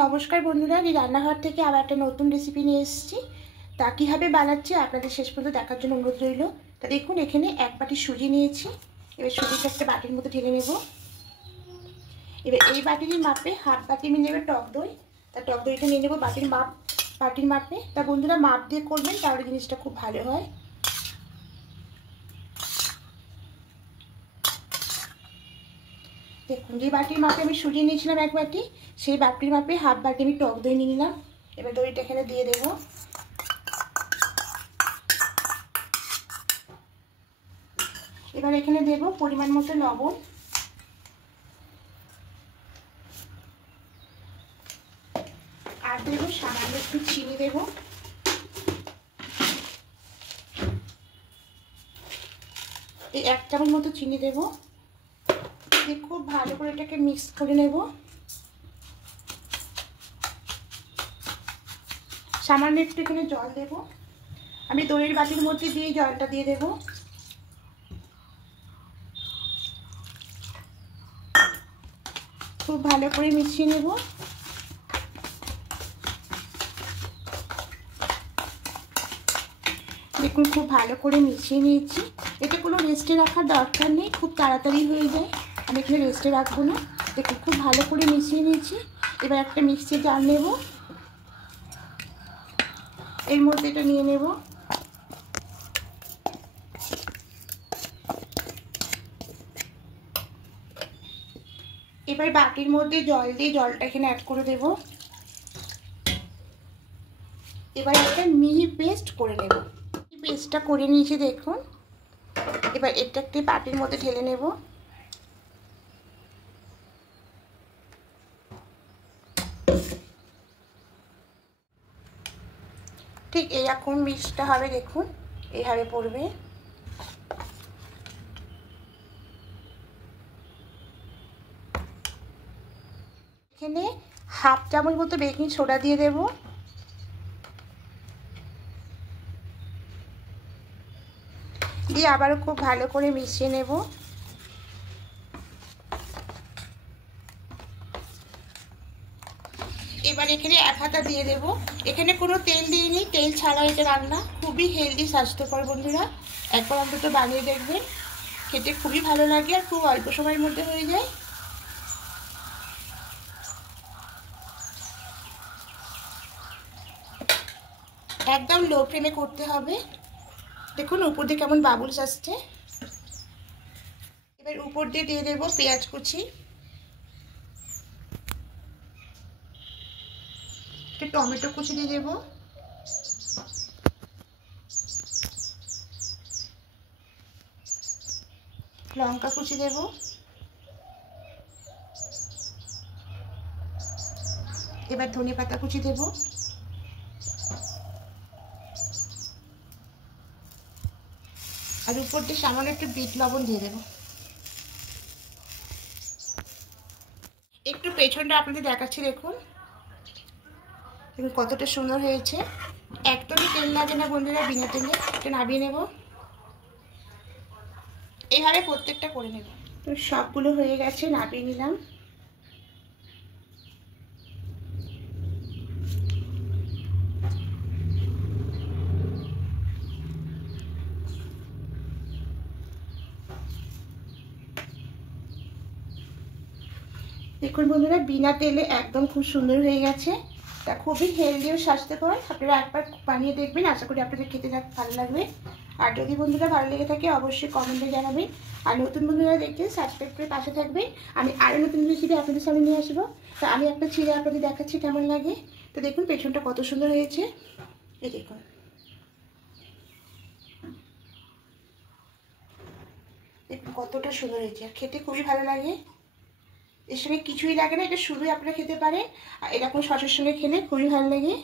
নমস্কার বন্ধুরা, আমি রান্নাঘর থেকে আবার একটা নতুন রেসিপি নিয়ে এসেছি। তা কীভাবে বানাচ্ছি আপনাদের শেষ পর্যন্ত দেখার জন্য অনুরোধ রইল। তা দেখুন, এখানে এক বাটি সুজি নিয়েছি। এবার সুজিটা একটা বাটির মধ্যে ঢেলে নেব। এবার এই বাটির মাপে হাফ বাটি আমি নেবে টক দই। তা টক দইটা নিয়ে নেবো বাটির মাপে। তা বন্ধুরা মাপ দিয়ে করবেন, তাহলে জিনিসটা খুব ভালো হয়। দেখুন, যে বাটির মাপে আমি সুজি নিয়েছিলাম এক বাটি, সেই বাটির মাপে হাফ বাটি আমি টক দই নিয়ে নিলাম। এবার দইটা এখানে দিয়ে দেবো। এবার এখানে দেবো পরিমাণ মতো লবণ, আর দেবো সামান্য একটু চিনি দেবো। এই 1 চামচ মতো চিনি দেবো। খুব ভালো করে এটাকে মিক্স করে নেব। সামান্য একটু এখানে জল দেবো। আমি দইয়ের বাটির মধ্যে দিয়ে জলটা দিয়ে দেবো। খুব ভালো করে মিশিয়ে নেব। দেখুন, খুব ভালো করে মিশিয়ে নিয়েছি। এটা কোনো রেস্টে রাখার দরকার নেই, খুব তাড়াতাড়ি হয়ে যায়। আমি এখানে রেস্টে রাখবো না। দেখুন, খুব ভালো করে মিশিয়ে নিয়েছি। এবার একটা মিক্সির জার নেব, এর মধ্যে এটা নিয়ে নেব। এবার বাটির মধ্যে জল দিয়ে জলটা এখানে অ্যাড করে দেব। এবার একটা মিহি পেস্ট করে নেব। পেস্টটা করে নিয়েছি দেখুন। এবার এটা একটি বাটির মধ্যে ঢেলে নেব। ঠিক এরকম মিক্সটা হবে, দেখুন এইভাবে পড়বে। এখানে হাফ চামচ মতো বেকিং সোডা দিয়ে দেব। দিয়ে আবারও খুব ভালো করে মিশিয়ে নেব। এবার এখানে 1 হাতা দিয়ে দেব। এখানে কোনো তেল দিইনি, তেল ছাড়া এটা রান্না। খুবই হেলদি, স্বাস্থ্যকর বন্ধুরা, একবার অন্তত বানিয়ে দেখবেন। খেতে খুবই ভালো লাগে আর খুব অল্প সময়ের মধ্যে হয়ে যায়। একদম লো ফ্লেমে করতে হবে। দেখুন উপর দিয়ে কেমন বাবুলস আসছে। এবার উপর দিয়ে দিয়ে দেবো পেঁয়াজ কুচি, টমেটো কুচি দিয়ে দেবো, লঙ্কা কুচি দেব, এবার ধনে পাতা কুচি দেব, আর উপর দিয়ে সামান্য একটু বিট লবণ দিয়ে দেবো। একটু পেছনটা আপনাদের দেখাচ্ছি, দেখুন কতটা সুন্দর হয়েছে। একদমই তেল লাগে না বন্ধুরা, বিনা তেলে। এটা নামিয়ে নেব। এইভাবে প্রত্যেকটা করে নেব। তো সবগুলো হয়ে গেছে, নামিয়ে নিলাম। দেখুন বন্ধুরা, বিনা তেলে একদম খুব সুন্দর হয়ে গেছে। তা খুবই হেলদি ও স্বাস্থ্যকর। আপনারা একবার বানিয়ে দেখবেন, আশা করি আপনাদের খেতে ভালো লাগবে। আর যদি বন্ধুরা ভালো লেগে থাকে অবশ্যই কমেন্টে জানাবেন। আর নতুন বন্ধুরা দেখলে সাবস্ক্রাইব করে পাশে থাকবেন। আমি আরও নতুন রেসিপি আপনাদের সামনে নিয়ে আসবো। তো আমি একটা ছিঁড়ে আপনাদের দেখাচ্ছি কেমন লাগে। তো দেখুন পেছনটা কত সুন্দর হয়েছে, এই দেখুন। দেখুন কতটা সুন্দর হয়েছে, আর খেতে খুবই ভালো লাগে। এর সঙ্গে কিছুই লাগে না, এটা শুধুই আপনারা খেতে পারেন। আর এরকম সসের সঙ্গে খেলে খুবই ভালো লাগে।